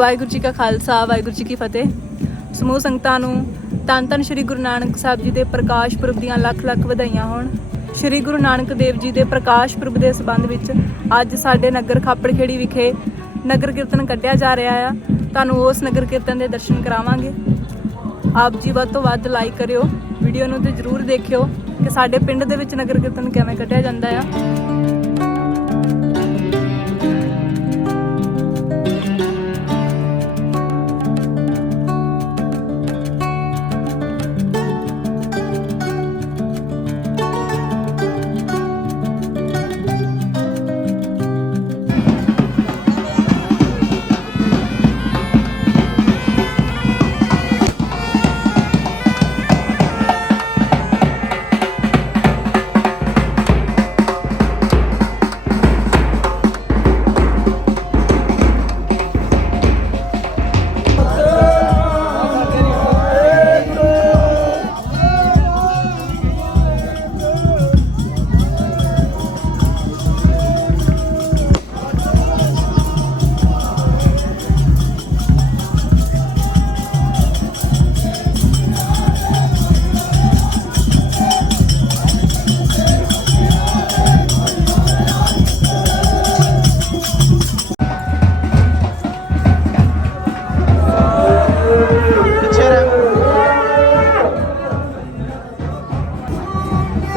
ਵਾਹਿਗੁਰੂ ਜੀ ਕਾ ਖਾਲਸਾ, ਵਾਹਿਗੁਰੂ ਜੀ ਕੀ ਫਤਿਹ। ਸਮੂਹ ਸੰਗਤਾਂ ਨੂੰ ਧੰਨ ਧੰਨ ਸ਼੍ਰੀ ਗੁਰੂ ਨਾਨਕ ਸਾਹਿਬ ਜੀ ਦੇ ਪ੍ਰਕਾਸ਼ ਪੁਰਬ ਦੀਆਂ ਲੱਖ ਲੱਖ ਵਧਾਈਆਂ ਹੋਣ। ਸ਼੍ਰੀ ਗੁਰੂ ਨਾਨਕ ਦੇਵ ਜੀ ਦੇ ਪ੍ਰਕਾਸ਼ ਪੁਰਬ ਦੇ ਸੰਬੰਧ ਵਿੱਚ ਅੱਜ ਸਾਡੇ ਨਗਰ ਖਾਪੜਖੇੜੀ ਵਿਖੇ ਨਗਰ ਕੀਰਤਨ ਕੱਢਿਆ ਜਾ ਰਿਹਾ ਆ। ਤੁਹਾਨੂੰ ਉਸ ਨਗਰ ਕੀਰਤਨ ਦੇ ਦਰਸ਼ਨ ਕਰਾਵਾਂਗੇ। ਆਪ ਜੀ ਵੱਧ ਤੋਂ ਵੱਧ ਲਾਈਕ ਕਰਿਓ ਵੀਡੀਓ ਨੂੰ ਤੇ ਜ਼ਰੂਰ ਦੇਖਿਓ ਕਿ ਸਾਡੇ ਪਿੰਡ ਦੇ ਵਿੱਚ ਨਗਰ ਕੀਰਤਨ ਕਿਵੇਂ ਕੱਢਿਆ ਜਾਂਦਾ ਆ।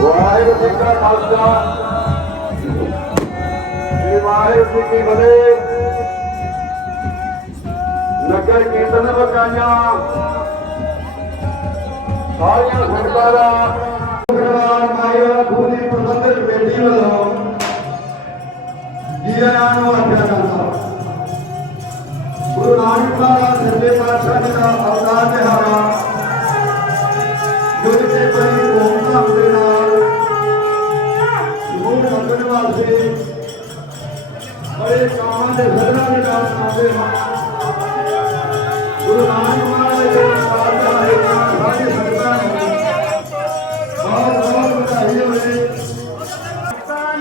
ਵਾਹਿਗੁਰੂ ਜੀ ਕਾ ਖਾਲਸਾ, ਵਾਹਿਗੁਰੂ ਜੀ ਕੀ ਫਤਿਹ। ਨਗਰ ਕੀਰਤਨ ਵਕਾਈਆਂ ਸਾਰੀਆਂ ਸੰਗਤਾਂ ਦਾ ਗੁਰਵਾਰ ਮਾਇਆ ਪੂਰੀ ਪ੍ਰਬੰਧਕ ਕਮੇਟੀ ਵੱਲੋਂ ਜੀ ਆਇਆਂ ਨੂੰ ਆਖਿਆ ਜਾਂਦਾ। ਗੁਰੂ ਨਾਨਕ ਸਾਹਿਬ ਸੱਚੇ ਪਾਤਸ਼ਾਹ ਜੀ ਦਾ ਅਵਤਾਰ ਦਿਹਾੜਾ ਜੋ ਕਿ ਬੜੀ ਧੂਮਧਾਮ ਦੇ ਨਾਲ ਮੰਗਣ ਵਾਸਤੇ ਬੜੇ ਕਾਮਾਂ ਦੇ ਸਦਨਾਂ ਦੇ ਨਾਲ ਆਉਂਦੇ ਹਨ। ਗੁਰੂ ਨਾਨਕ ਮਹਾਰਾਜ ਦੇ ਅਵਤਾਰ ਦਿਹਾੜੇ ਦੀਆਂ ਸਾਰੀਆਂ ਸੰਗਤਾਂ ਨੂੰ ਬਹੁਤ ਬਹੁਤ ਵਧਾਈ ਹੋਵੇ।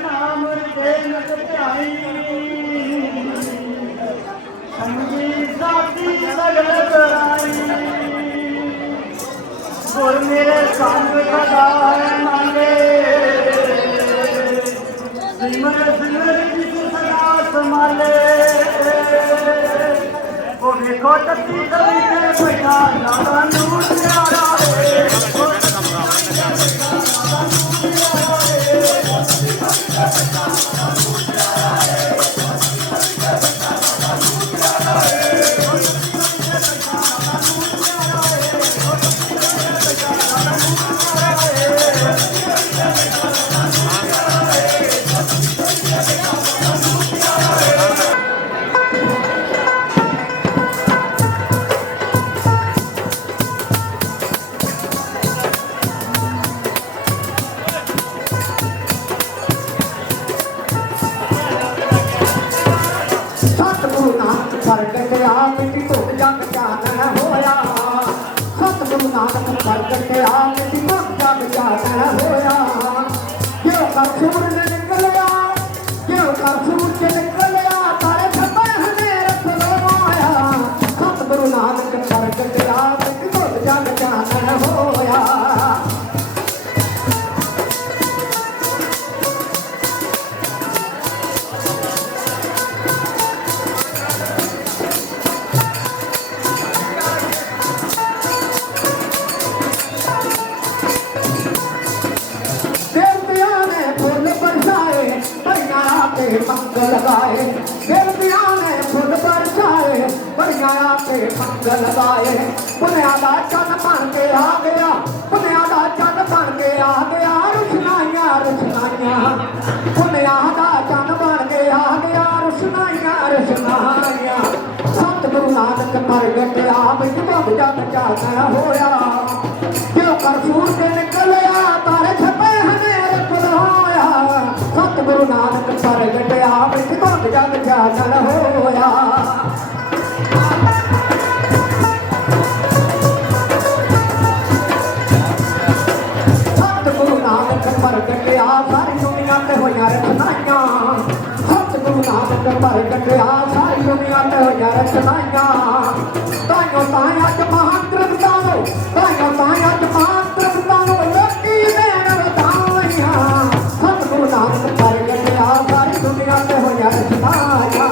ਨਾਮ ਦੇ ਨਕ ਧਿਆਈ ਸੰਗੀ ਸਾਥੀ ਲਗਨ ਕਰਾਈ ਗੁਰ ਮੇਰੇ ਸੰਗ ਸਦਾ ਮੰਗੇ ਸਿਮਰ ਸਿਮਰ ਜੀ ਸਦਾ ਸੰਭਾਲੇ। ਉਹ ਵੇਖੋ ਤੱਤੀ ਕਲੀ ਤੇ ਬੈਠਾ ਨਾਦਾ ਨੂੰ ਪਿਆਰਾ ਏ। मंगल गाए गिरदियां ने फुल बरसाए बढ़िया पे मंगल गाए। पुनिया दा चन बन के आ गया, पुनिया दा चन बन के आ गया। रुशनाइयां रुशनाइयां पुनिया दा चन बन के आ गया। रुशनाइयां रुशनाइयां सतगुरु नानक प्रगट आप जब जग जाना होया। क्यों करसूर के निकलिया तारे छपे हनेर खुलवाया। सतगुरु नानक प्रगट आप जब जग जाना होया। सतगुरु नानक प्रगट आप सारी दुनिया ते होया रचनाइयां। सतगुरु नानक प्रगट आप सारी दुनिया ते होया ਰਚਨਾਈਆਂ ਤਾਈਓ ਤਾਇਆ ਚ ਮਹਾਂਤਰਤਾ ਨੂੰ ਤਾਈਓ ਤਾਇਆ ਚ ਮਹਾਂਤਰਤਾ ਨੂੰ ਲੋਕੀ ਦੇਣ ਵਧਾਈਆਂ ਸਤਿਗੁਰੂ ਨਾਨਕ ਕਰ ਲਿਆ ਸਾਰੀ ਦੁਨੀਆ ਤੇ ਹੋਈਆਂ ਰਚਨਾਈਆਂ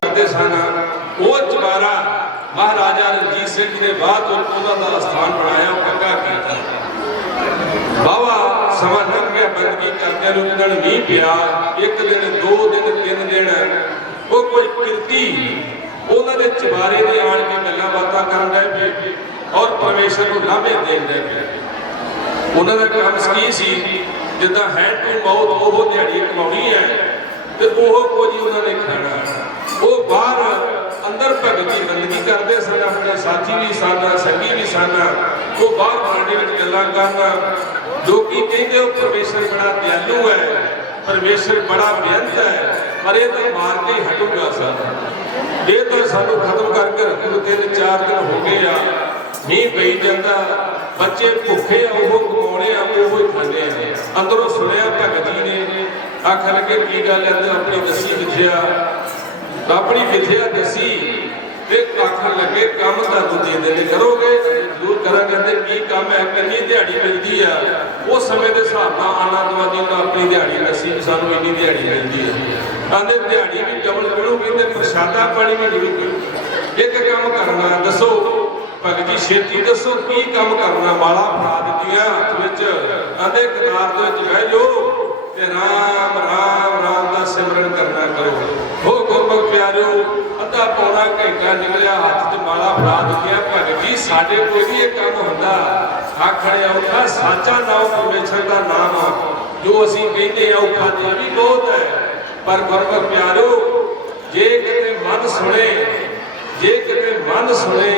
ਕਰਦੇ ਸਨ ਉਹ ਚੁਬਾਰਾ ਮਹਾਰਾਜਾ ਰਣਜੀਤ ਸਿੰਘ ਜੀ ਨੇ ਬਾਅਦ ਉਹਦਾ ਦਾ ਸਥਾਨ ਬਣਾਇਆ ਉਹ ਕੰਗਾ ਕੀਤਾ ਬਾਵਾ ਸਮਾਂ ਲੰਘ ਗਿਆ ਬੰਦਗੀ ਕਰਦਿਆਂ ਨੂੰ ਜਦੋਂ ਮੀਂਹ ਪਿਆ ਇੱਕ ਦਿਨ ਦੋ ਦਿਨ ਤਿੰਨ ਦਿਨ ਉਹ ਕੋਈ ਕਿਰਤੀ ਉਹਨਾਂ ਦੇ ਚੁਬਾਰੇ ਦੇ ਆਣ ਕੇ ਗੱਲਾਂ ਬਾਤਾਂ ਕਰਨ ਲੱਗ ਪਏ ਔਰ ਪਰਮੇਸ਼ਰ ਨੂੰ ਲਾਭੇ ਦੇਣ ਲੱਗ ਪਏ ਉਹਨਾਂ ਦਾ ਕੰਮ ਕੀ ਸੀ ਜਿੱਦਾਂ ਹੈ ਟੂ ਮੌਤ ਉਹ ਦਿਹਾੜੀ ਕਮਾਉਣੀ ਹੈ ਤੇ ਉਹ ਕੁਝ ਉਹਨਾਂ ਨੇ ਖਾਣਾ ਉਹ ਬਾਹਰ ਅੰਦਰ ਭਗਤੀ ਬੰਦਗੀ ਕਰਦੇ ਸਨ ਆਪਣੇ ਸਾਥੀ ਵੀ ਸਨ ਸੰਗੀ ਵੀ ਸਨ ਉਹ ਬਾਹਰ ਬਾਣੇ ਵਿੱਚ ਗੱਲਾਂ ਕਰਨ ਲੋਕੀ ਕਹਿੰਦੇ ਉਹ ਪਰਮੇਸ਼ਰ ਬੜਾ ਦਿਆਲੂ ਹੈ ਪਰਮੇਸ਼ਰ ਬੜਾ ਬੇਅੰਤ ਹੈ ਪਰ ਇਹ ਤਾਂ ਮਾਰ ਕੇ ਹੀ ਹਟੂਗਾ ਸਰ ਇਹ ਤਾਂ ਸਾਨੂੰ ਖਤਮ ਕਰਕੇ ਰੱਖੂ 3-4 ਦਿਨ ਹੋ ਗਏ ਆ ਮੀਂਹ ਪਈ ਜਾਂਦਾ ਬੱਚੇ ਭੁੱਖੇ ਆ ਉਹ ਕਮਾਉਣੇ ਆ ਉਹ ਹੀ ਖਾਂਦੇ ਆ ਅੰਦਰੋਂ ਸੁਣਿਆ ਭਗਤ ਜੀ ਨੇ ਆਖਣ ਲੱਗੇ ਕੀ ਗੱਲ ਹੈ ਆਪਣੀ ਦੱਸੀ ਵਿਖਿਆ ਆਪਣੀ ਵਿਖਿਆ ਦੱਸੀ ਤੇ ਆਖਣ ਲੱਗੇ ਕੰਮ ਤੁਹਾਨੂੰ ਦੇ ਦੇਣੇ ਕਰੋਗੇ ਜ਼ਰੂਰ ਕਰਾਂਗੇ ਤੇ ਕੀ ਕੰਮ ਹੈ ਕਿੰਨੀ ਦਿਹਾੜੀ ਮਿਲਦੀ ਆ ਉਸ ਸਮੇਂ ਦੇ ਹਿਸਾਬ ਨਾਲ ਆਨੰਦਵਾਦੀ ਨੂੰ ਆਪਣੀ ਦਿਹਾੜੀ ਦੱਸੀ ਸਾਨੂੰ ਇੰਨੀ ਦਿਹਾੜੀ ਮਿਲਦੀ ਹੈ ਆਂਦੇ ਦਿਹਾੜੀ ਵੀ ਡਬਲ ਮਿਲੂਗੀ ਤੇ ਪ੍ਰਸ਼ਾਦਾ ਪਾਣੀ ਵੀ ਮਿਲੂਗੀ ਇੱਕ ਕੰਮ ਕਰਨਾ ਦੱਸੋ ਭਗਤ ਜੀ ਛੇਤੀ ਦੱਸੋ ਕੀ ਕੰਮ ਕਰਨਾ ਮਾਲਾ ਫੜਾ ਦਿੱਤੀਆਂ ਹੱਥ ਵਿੱਚ ਆਂਦੇ ਕਤਾਰ ਦੇ ਵਿੱਚ ਬਹਿ ਜਾਓ ਤੇ ਰਾਮ ਰਾਮ ਰਾਮ ਦਾ ਸਿਮਰਨ ਕਰਨਾ ਕਰੋ ਹੋ ਗੁਰਮੁਖ ਪਿਆਰਿਓ ਅੱਧਾ ਪੌਣਾ ਘੰਟਾ ਨਿਕਲਿਆ ਹੱਥ 'ਚ ਮਾਲਾ ਫੜਾ ਦਿੱਤੀਆਂ ਭਗਤ ਜੀ ਸਾਡੇ ਕੋਈ ਵੀ ਇਹ ਕੰਮ ਹੁੰਦਾ ਆਖੜੇ ਔਖਾ ਸਾਚਾ ਨਾਮ ਪਰਮੇਸ਼ਰ ਦਾ ਨਾਮ ਜੋ ਅਸੀਂ ਕਹਿੰਦੇ ਆ ਔਖਾ ਤੇ ਵੀ ਬਹੁਤ ਹੈ ਪਰ ਗੁਰਮੁਖ ਪਿਆਰਿਓ ਜੇ ਕਿਤੇ ਮਨ ਸੁਣੇ ਜੇ ਕਿਤੇ ਮਨ ਸੁਣੇ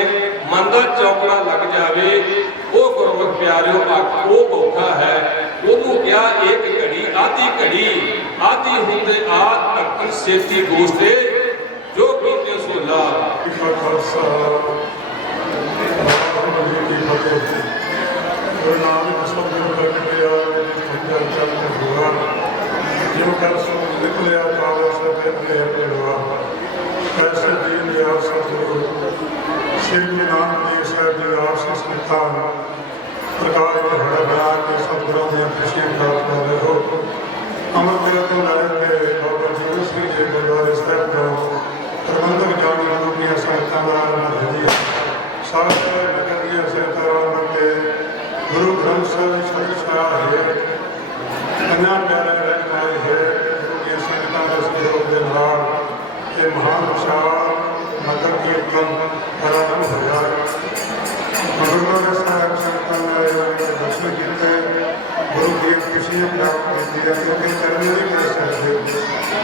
ਮਨ ਦਾ ਚੌਕੜਾ ਲੱਗ ਜਾਵੇ ਉਹ ਗੁਰਮੁਖ ਪਿਆਰਿਓ ਉਹ ਔਖਾ ਹੈ ਉਹਨੂੰ ਕਿਹਾ ਇੱਕ ਘੜੀ ਆਦੀ ਹੁੰਦੇ ਆਦ ਧਰਤੀ ਸੇਤੀ ਗੋਸਤੇ ਜੋ ਕੀਤੇ ਸੋ ਲਾਭ ਖਾਲਸਾ ਗੁਰੂ ਨਾਨਕ ਸਭ ਨੂੰ ਕਰਕੇ ਆ ਜੰਗਲ ਚੱਲ ਕੇ ਹੋਆ ਜੋ ਕਰ ਸੋ ਨਿਕਲਿਆ ਕਾਲਾ ਸਭ ਆਪਣੇ ਪੜਵਾ ਐਸੇ ਦੀਨ ਯਾਰ ਸਤਿਗੁਰੂ ਸ੍ਰੀ ਗੁਰੂ ਨਾਨਕ ਦੇਵ ਸਾਹਿਬ ਜੀ ਦਾ ਆਪ ਸੰਤਾਨ ਪ੍ਰਕਾਸ਼ ਦਿਹਾੜਾ ਬਣਾ ਕੇ ਸਤਿਗੁਰਾਂ ਦੀਆਂ ਖੁਸ਼ੀਆਂ ਪ੍ਰਾਪਤ ਕਰ ਰਹੇ ਹੋ ਅਮਰਪੁਰ ਤੋਂ ਲੈ ਕੇ ਬਾਬਾ ਜੀਵਨ ਸਿੰਘ ਜੀ ਗੁਰਦੁਆਰੇ ਸਾਹਿਬ ਤੋਂ ਪ੍ਰਬੰਧਕ ਜਾਣੀਆਂ ਰੂਪੀਆਂ ਸੰਗਤਾਂ ਦਾ ਮਹੱਲੀ ਸਾਰੇ ਨਗਰ ਦੀਆਂ ਸੰਗਤਾਂ ਰਲ ਕੇ ਗੁਰੂ ਗ੍ਰੰਥ ਸਾਹਿਬ ਦੀ ਛਵੀ ਛਾਇਆ ਹੈ ਕੰਨਾਂ ਪਿਆਰੇ ਰਹਿਮਾਏ ਹੈ ਗੁਰੂ ਦੀਆਂ ਸੰਗਤਾਂ ਦੇ ਸਹਿਯੋਗ ਦੇ ਨਾਲ ਇਹ ਮਹਾਨ ਵਿਸ਼ਾਲ ਨਗਰ ਕੀਰਤਨ ਆਰੰਭ ਹੋਇਆ ਗੁਰਦੁਆਰਾ ਸਾਹਿਬ ਸੰਗਤਾਂ ਨੇ ਦਰਸ਼ਨ ਕੀਤੇ ਗੁਰੂ ਦੀਆਂ ਖੁਸ਼ੀਆਂ ਪ੍ਰਾਪਤ ਕੀਤੀਆਂ ਕਿਉਂਕਿ ਚਰਨ ਨਹੀਂ ਕਰ ਸਕਦੇ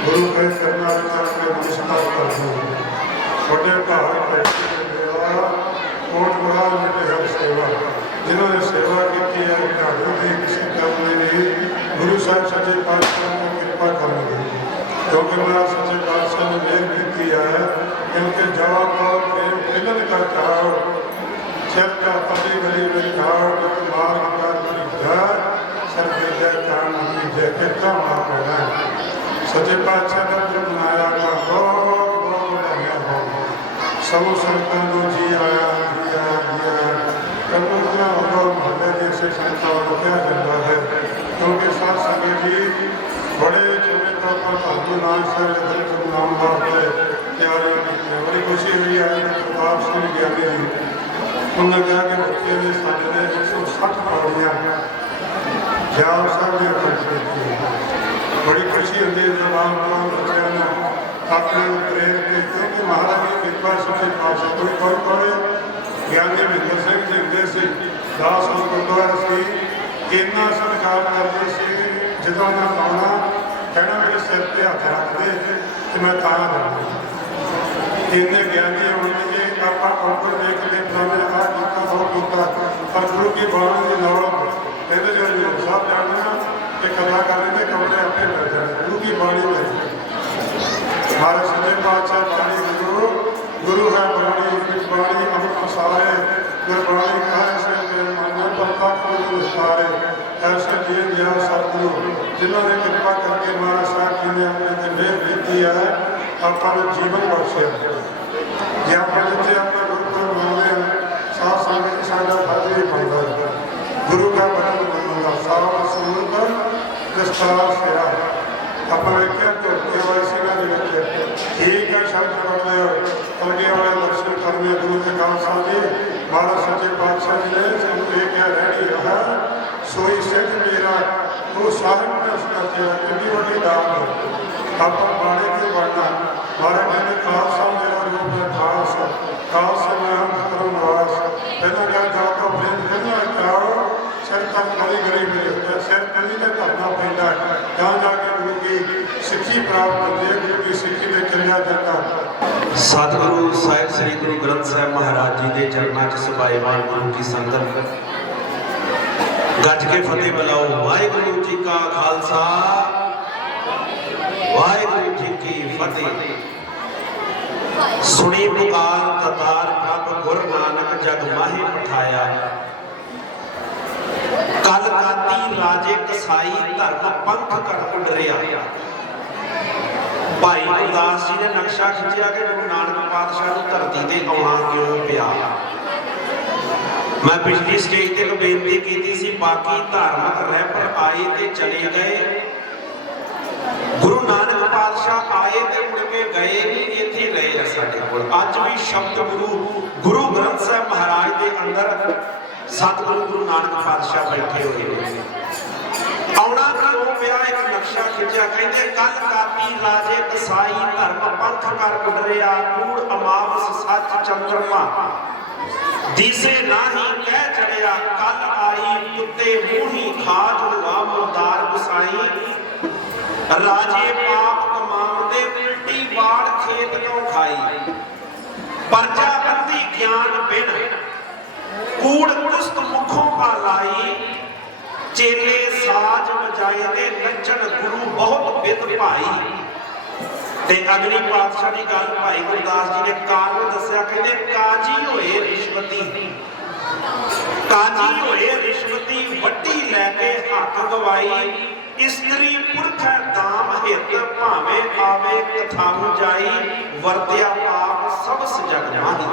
ਗੁਰੂ ਕੇ ਚਰਨਾਂ ਵਿੱਚ ਆਪਣੇ ਨਮਸਕਾਰ ਕਰਦੇ ਵੱਡੇ ਭਾਗ ਪੈਸੇ ਕੋਟ ਮੁਰਾਦ ਮਿਟੇ ਹਰ ਸੇਵਾ ਜਿਨ੍ਹਾਂ ਨੇ ਸੇਵਾ ਕੀਤੀ ਹੈ ਢਾਡੂ ਦੀ ਕਿਸੇ ਕੰਮ ਨੇ ਨਹੀਂ ਗੁਰੂ ਸਾਹਿਬ ਸੱਚੇ ਪਾਤਸ਼ਾਹ ਨੂੰ ਕਿਰਪਾ ਕਰਨਗੇ ਕਿਉਂਕਿ ਮੇਰਾ ਸੱਚੇ ਪਾਤਸ਼ਾਹ ਨੇ ਮਿਹਰ ਕੀਤੀ ਹੈ ਕਿਉਂਕਿ ਜਵਾਬ ਦਾ ਪ੍ਰੇਮ ਖੇਲਣ ਦਾ ਚਾਅ ਸਿਰ ਦਾ ਪਤੀ ਬਲੀ ਵਿਖਾੜ ਮਾਰ ਦਾ ਤਰੀਕਾ ਸਰ ਦੇ ਕਾਮ ਦੀ ਜੇ ਕਿਤਾ ਮਾ ਪੈਣਾ ਸੱਚੇ ਪਾਤਸ਼ਾਹ ਦਾ ਗੁਰੂ ਮਨਾਇਆ ਦਾ ਬਹੁਤ ਬਹੁਤ ਵਧਾਈਆਂ ਹੋ ਸਮੂਹ ਸੰਤਾਂ ਨੂੰ ਜੀ ਆਇਆ ਕਲਪਨਾ ਉਹ ਮਹੱਲੇ ਦੇ ਸੇ ਸੰਤਾਂ ਨੂੰ ਕਿਹਾ ਜਾਂਦਾ ਹੈ ਕਿਉਂਕਿ ਸਾਧ ਸੰਗਤ ਜੀ ਬੜੇ ਛੋਟੇ ਤੌਰ ਪਰ ਤੁਹਾਨੂੰ ਨਾਮ ਸਾਹਿਬ ਦੇ ਗੁਰੂ ਨਾਮ ਵਾਸਤੇ ਤਿਆਰੀਆਂ ਕੀਤੀਆਂ ਬੜੀ ਖੁਸ਼ੀ ਹੋਈ ਹੈ ਪ੍ਰਤਾਪ ਸਿੰਘ ਗਿਆਨੀ ਜੀ ਉਹਨਾਂ ਕਿਹਾ ਕਿ ਬੱਚੇ ਦੇ ਸਾਡੇ ਦੇ 160 ਪੌੜੀਆਂ ਜਾਪ ਸਾਹਿਬ ਦੀ ਕੀਤੀ ਬੜੀ ਖੁਸ਼ੀ ਹੁੰਦੀ ਹੈ ਜਵਾਨ ਬੱਚਿਆਂ ਨੂੰ ਆਪਣੇ ਨੂੰ ਪ੍ਰੇਰਿਤ ਕਰਦੇ ਕਿ ਮਹਾਰਾਜ ਦੀ ਕਿਰਪਾ ਸੱਚੇ ਪਾਤਸ਼ਾਹ ਕੋਈ ਪੜ੍ਹੇ ਗਿਆਨੀ ਮਹਿੰਦਰ ਸਿੰਘ ਜੀ ਹੁੰਦੇ ਸੀ ਦਾਸ ਗੁਰਦੁਆਰਾ ਸੀ ਇੰਨਾ ਸਤਿਕਾਰ ਕਰਦੇ ਸੀ ਜਦੋਂ ਮੈਂ ਆਉਣਾ ਕਹਿਣਾ ਮੇਰੇ ਸਿਰ ਤੇ ਹੱਥ ਰੱਖਦੇ ਤੇ ਮੈਂ ਤਾਂ ਦਿੰਦਾ ਇੰਨੇ ਗਿਆਨੀ ਹੋਣਗੇ ਆਪਾਂ ਉੱਪਰ ਦੇਖ ਕੇ ਬਰਾਬਰ ਆ ਕੀਤਾ ਬਹੁਤ ਕੀਤਾ ਪਰ ਗੁਰੂ ਕੀ ਬਾਣੀ ਦੇ ਨਾਲ ਕਹਿੰਦੇ ਜੇ ਹਜ਼ੂਰ ਸਾਹਿਬ ਜਾਣਾ ਤੇ ਕਥਾ ਕਰਨ ਦੇ ਕਮਰੇ ਆਪੇ ਮਿਲ ਜਾਣ ਗੁਰੂ की बाणी में हमारे सच्चे पातशाह बाणी गुरु है बाणी बिच बाणी अमृत मसाले गुरबाणी कहे से मन पक्का को सारे ऐसे दिए दिया सतगुरु जिन्होंने कृपा करके महाराज साहब जी ने अपने ते मेहर की है अपना जीवन बख्शे जे आप जिथे अपने गुरुपुरब मनाते हैं साथ संगत साडा फर्ज भी बनता है गुरु का वचन मनना सारा रसूल पर दस्तार से अपना वेख्या तो केवाईसी का ठीक है शब्द पढ़ते हो कलगे वाले दर्शन करने गुरु के खालसा जी महाराज सच्चे पातशाह जी ने सब एक रेडी रहा सोई सिद्ध मेरा वो साहब ने उसका किया कितनी बड़ी दात है आप बाड़े के बढ़ना बाड़े मैंने खालसा मेरा रूप है खास खालसा मैं हम खतरम नवाज पहला क्या जाता प्रेम करना चाहो सिर तक गली गली मिले सिर कली का धरना पैदा जहाँ जाके गुरु की सिक्खी प्राप्त होती है गुरु की सिक्खी में चलिया जाता सतगुरु साहिब श्री गुरु ग्रंथ साहिब महाराज जी के चरणों च सभाईमान गुरु की संगत गज के फतेह बुलाओ। वाहिगुरु जी का खालसा वाहिगुरु जी की फतेह। सुनी पुकार कतार प्रभ गुर नानक जग माहे पठाया कल काती राजे कसाई धर्म पंथ कर उडरिया। भाई गुरदास जी ने नक्शा खिंचिया कि गुरु नानक पातशाह को धरती ते आउणा क्यों पिया। मैं पिछली स्टेज ते बेनती की सी बाकी धार्मिक रैपर आए ते चले गए गुरु नानक पातशाह आए ते मुड़ के गए नहीं इत्थे रहे आ साडे कोल। अज भी शब्द गुरु ग्रंथ साहिब महाराज दे अंदर सतगुरु गुरु नानक पातशाह बैठे हुए हैं। आउणा क्यों पिया एक नक्शा खिंचिया कहते कल काती राजे कसाई धर्म पंथ कर उडरिया कूड़ अमावस सच चंद्रमा दिसे नाही कह चढ़िया कल आई कुत्ते मुंही खाज हुआ मुर्दार गुसाई राजे पाप कमाउंदे उल्टी बाड़ खेत क्यों खाई परजा बंदी ज्ञान बिन कूड़ कुस्त मुखों का लाई चेले साज बजाए दे नचन गुरु बहुत बिद भाई। ते अगली पातशाह की गल भाई गुरदास जी ने कारण दस्या कहते काजी होए रिश्वती वड्डी लैके हक गवाई इस्त्री पुरख दाम हित भावे आवे कथाऊ जाई वरत्या पाप सबस जग माही।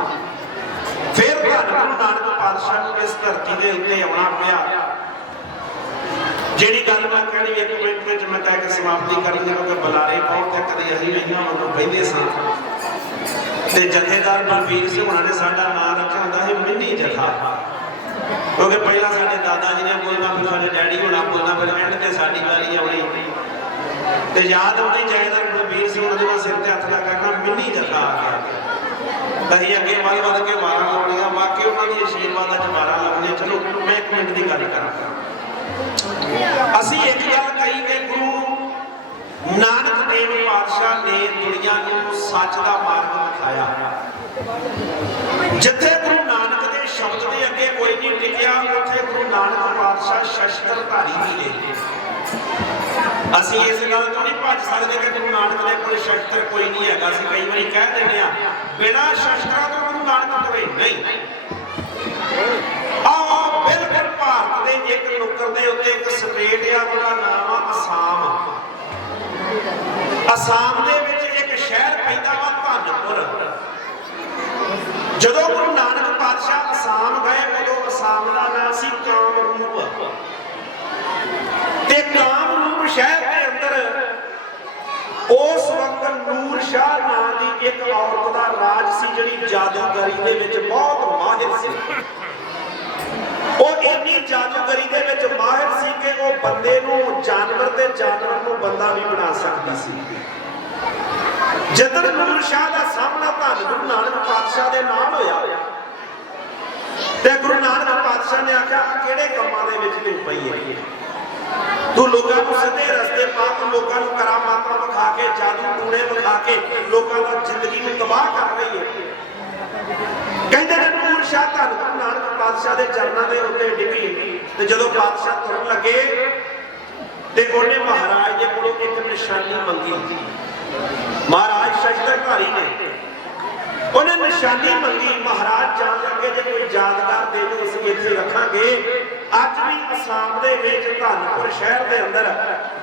फिर गुरु नानक पातशाह को इस धरती के उत्ते आउणा पिया। ਜਿਹੜੀ ਗੱਲ ਮੈਂ ਕਹਿਣੀ ਇੱਕ ਮਿੰਟ ਵਿੱਚ ਮੈਂ ਕਹਿ ਕੇ ਸਮਾਪਤੀ ਕਰਨੀ ਕਿਉਂਕਿ ਬੁਲਾਰੇ ਬਹੁਤ ਤੇ ਕਦੇ ਅਸੀਂ ਮਹੀਨਾ ਵਾਂਗੂ ਬੈਠੇ ਸਾਂ ਤੇ ਜਥੇਦਾਰ ਬਲਬੀਰ ਸਿੰਘ ਉਹਨਾਂ ਨੇ ਸਾਡਾ ਨਾਮ ਰੱਖਿਆ ਹੁੰਦਾ ਸੀ ਮਿੰਨੀ ਜਥਾ ਕਿਉਂਕਿ ਪਹਿਲਾਂ ਸਾਡੇ ਦਾਦਾ ਜੀ ਨੇ ਬੋਲਣਾ ਫਿਰ ਸਾਡੇ ਡੈਡੀ ਹੋਣਾ ਬੋਲਣਾ ਫਿਰ ਐਂਡ ਤੇ ਸਾਡੀ ਵਾਰੀ ਆਉਣੀ ਤੇ ਯਾਦ ਆਉਂਦੀ ਜਥੇਦਾਰ ਬਲਬੀਰ ਸਿੰਘ ਉਹਨਾਂ ਦੇ ਸਿਰ ਤੇ ਹੱਥ ਲਾ ਕੇ ਕਹਿਣਾ ਮਿੰਨੀ ਜਥਾ ਆ ਗਿਆ ਅਸੀਂ ਅੱਗੇ ਵੱਧ ਕੇ ਮਾਰਾਂ ਲਾਉਣੀਆਂ ਬਾਕੀ ਉਹਨਾਂ ਦੀ ਆਸ਼ੀਰਵਾਦਾਂ ਚ ਮਾਰਾਂ ਲਾਉਣੀਆਂ। ਚਲੋ ਮੈਂ ਇੱਕ ਮਿੰਟ ਦੀ ਗੱਲ ਕਰਾਂ। ਅਸੀਂ ਇੱਕ ਗੱਲ ਕਹੀ ਕਿ ਗੁਰੂ ਨਾਨਕ ਦੇਵ ਪਾਤਸ਼ਾਹ ਨੇ ਦੁਨੀਆ ਨੂੰ ਸੱਚ ਦਾ ਮਾਰਗ ਦਿਖਾਇਆ। ਜਿੱਥੇ ਗੁਰੂ ਨਾਨਕ ਦੇ ਸ਼ਬਦ ਦੇ ਅੱਗੇ ਕੋਈ ਨਹੀਂ ਟਿਕਿਆ ਉੱਥੇ ਗੁਰੂ ਨਾਨਕ ਪਾਤਸ਼ਾਹ ਸ਼ਸਤਰਧਾਰੀ ਵੀ ਨੇ। ਅਸੀਂ ਇਸ ਗੱਲ ਤੋਂ ਨਹੀਂ ਭੱਜ ਸਕਦੇ ਕਿ ਗੁਰੂ ਨਾਨਕ ਦੇ ਕੋਲ ਸ਼ਸਤਰ ਕੋਈ ਨਹੀਂ ਹੈਗਾ। ਅਸੀਂ ਕਈ ਵਾਰੀ ਕਹਿ ਦਿੰਦੇ ਆ ਬਿਨਾਂ ਸ਼ਸਤਰਾਂ ਤੋਂ ਗੁਰੂ ਨਾਨਕ ਕਰੇ ਨਹੀਂ। ਆਹ ਬਿਲਕੁਲ ਭਾਰਤ ਦੇ ਇੱਕ ਨੁੱਕਰ ਦੇ ਉੱਤੇ ਇੱਕ ਸਟੇਟ ਆ ਉਹਦਾ ਨਾਮ ਆ ਅਸਾਮ। ਅਸਾਮ ਦੇ ਵਿੱਚ ਇੱਕ ਸ਼ਹਿਰ ਪੈਂਦਾ ਵਾ ਧੰਨਪੁਰ। ਜਦੋਂ ਗੁਰੂ ਨਾਨਕ ਪਾਤਸ਼ਾਹ ਅਸਾਮ ਗਏ ਉਦੋਂ ਅਸਾਮ ਦਾ ਨਾਮ ਸੀ ਕਾਮਰੂਪ ਤੇ ਕਾਮਰੂਪ ਸ਼ਹਿਰ ਦੇ ਅੰਦਰ ਉਸ ਵਕਤ ਨੂਰ ਸ਼ਾਹ ਨਾਂ ਦੀ ਇੱਕ ਔਰਤ ਦਾ ਰਾਜ ਸੀ ਜਿਹੜੀ ਜਾਦੂਗਰੀ ਦੇ ਵਿੱਚ ਬਹੁਤ ਮਾਹਿਰ ਸੀ। ਉਹ ਇੰਨੀ ਜਾਦੂਗਰੀ ਦੇ ਵਿੱਚ ਮਾਹਿਰ ਸੀ ਕਿ ਉਹ ਬੰਦੇ ਨੂੰ ਜਾਨਵਰ ਤੇ ਜਾਨਵਰ ਨੂੰ ਬੰਦਾ ਵੀ ਬਣਾ ਸਕਦੀ ਸੀ। ਜਦੋਂ ਨੂਰ ਸ਼ਾਹ ਦਾ ਸਾਹਮਣਾ ਧੰਨ ਗੁਰੂ ਨਾਨਕ ਪਾਤਸ਼ਾਹ ਦੇ ਨਾਲ ਹੋਇਆ ਤੇ ਗੁਰੂ ਨਾਨਕ ਪਾਤਸ਼ਾਹ ਨੇ ਆਖਿਆ ਕਿਹੜੇ ਕੰਮਾਂ ਦੇ ਵਿੱਚ ਤੂੰ ਪਈ ਹੈ। ਤੂੰ ਲੋਕਾਂ ਨੂੰ ਸਿੱਧੇ ਰਸਤੇ ਪਾ ਕੇ ਲੋਕਾਂ ਨੂੰ ਕਰਾਮਾਤਾਂ ਵਿਖਾ ਕੇ ਜਾਦੂ ਟੂਣੇ ਵਿਖਾ ਕੇ ਲੋਕਾਂ ਦੀ ਜ਼ਿੰਦਗੀ ਨੂੰ ਤਬਾਹ ਕਰ ਰਹੀ ਹੈ। ਕਹਿੰਦੇ ਨੇ ਨੂਰ ਸ਼ਾਹ ਧੰਨ ਗੁਰੂ ਨਾਨਕ ਪਾਤਸ਼ਾਹ ਦੇ ਚਰਨਾਂ ਦੇ ਉੱਤੇ ਡਿੱਗੀ ਤੇ ਜਦੋਂ ਪਾਤਸ਼ਾਹ ਤੁਰਨ ਲੱਗੇ ਤੇ ਉਹਨੇ ਮਹਾਰਾਜ ਦੇ ਕੋਲੋਂ ਇੱਕ ਨਿਸ਼ਾਨੀ ਮੰਗੀ। ਮਹਾਰਾਜ ਸ਼ਸਤਰਧਾਰੀ ਨੇ, ਉਹਨੇ ਨਿਸ਼ਾਨੀ ਮੰਗੀ। ਮਹਾਰਾਜ ਜਾਣ ਲੱਗੇ ਜੇ ਕੋਈ ਯਾਦਗਾਰ ਦੇ ਦਿਓ ਅਸੀਂ ਇੱਥੇ ਰੱਖਾਂਗੇ। ਅੱਜ ਵੀ ਅਸਾਮ ਦੇ ਵਿੱਚ ਧੰਨਪੁਰ ਸ਼ਹਿਰ ਦੇ ਅੰਦਰ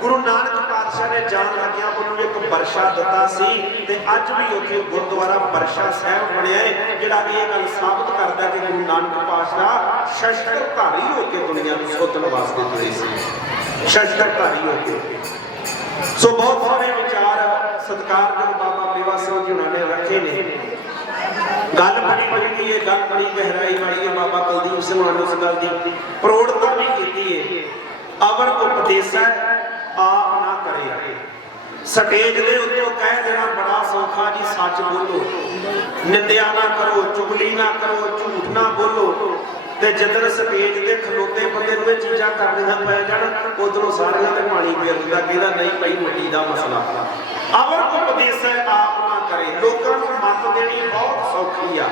ਗੁਰੂ ਨਾਨਕ ਪਾਤਸ਼ਾਹ ਨੇ ਜਾਣ ਲੱਗਿਆ ਉਹਨੂੰ ਇੱਕ ਬਰਸ਼ਾ ਦਿੱਤਾ ਸੀ ਤੇ ਅੱਜ ਵੀ ਉੱਥੇ ਗੁਰਦੁਆਰਾ ਬਰਸ਼ਾ ਸਾਹਿਬ ਬਣਿਆ ਹੈ, ਜਿਹੜਾ ਇਹ ਗੱਲ ਸਾਬਤ ਕਰਦਾ ਕਿ ਗੁਰੂ ਨਾਨਕ ਪਾਤਸ਼ਾਹ ਸ਼ਸਤਰਧਾਰੀ ਹੋ ਕੇ ਦੁਨੀਆ ਨੂੰ ਸੋਧਣ ਵਾਸਤੇ ਤੁਰੇ ਸੀ, ਸ਼ਸਤਰਧਾਰੀ ਹੋ ਕੇ। ਸੋ ਬਹੁਤ ਸਾਰੇ ਵਿਚਾਰ ਸਤਿਕਾਰਯੋਗ ਬਾਬਾ ਮੇਵਾ ਸਿੰਘ ਜੀ ਉਹਨਾਂ ਨੇ ਰੱਖੇ ਨੇ। ਗੱਲ ਬੜੀ ਵੱਡੀ ਹੈ, ਗੱਲ ਬੜੀ ਗਹਿਰਾਈ ਵਾਲੀ ਹੈ। ਬਾਬਾ ਕੁਲਦੀਪ ਸਿੰਘ ਉਹਨਾਂ ਨੇ ਉਸ ਗੱਲ ਦੀ ਪ੍ਰੋੜਤਾ ਵੀ ਕੀਤੀ ਹੈ। ਅਵਰ ਉਪਦੇਸੈ ਆਪ ਨਾ ਕਰੇ। ਸਟੇਜ ਦੇ ਉੱਤੇ ਕਹਿ ਦੇਣਾ ਬੜਾ ਸੌਖਾ ਜੀ, ਸੱਚ ਬੋਲੋ, ਨਿੰਦਿਆ ਨਾ ਕਰੋ, ਚੁਗਲੀ ਨਾ ਕਰੋ, ਝੂਠ ਨਾ ਬੋਲੋ। ਤੇ ਜਦੋਂ ਸਟੇਜ ਤੇ ਖਲੋਤੇ ਬੰਦੇ ਨੂੰ ਇਹ ਚੀਜ਼ਾਂ ਕਰਨੀਆਂ ਪੈ ਜਾਣ, ਉਧਰੋਂ ਸਾਰਿਆਂ ਤੇ ਪਾਣੀ ਫੇਰ ਦਿੰਦਾ, ਕਹਿੰਦਾ ਨਹੀਂ ਭਾਈ ਮਿੱਟੀ ਦਾ ਮਸਲਾ। ਅਵਰ ਉਪਦੇਸੈ ਆਪ ਨਾ ਕਰੇ। ਲੋਕਾਂ ਨੂੰ ਮੱਤ ਦੇਣੀ ਬਹੁਤ ਸੌਖੀ ਆ,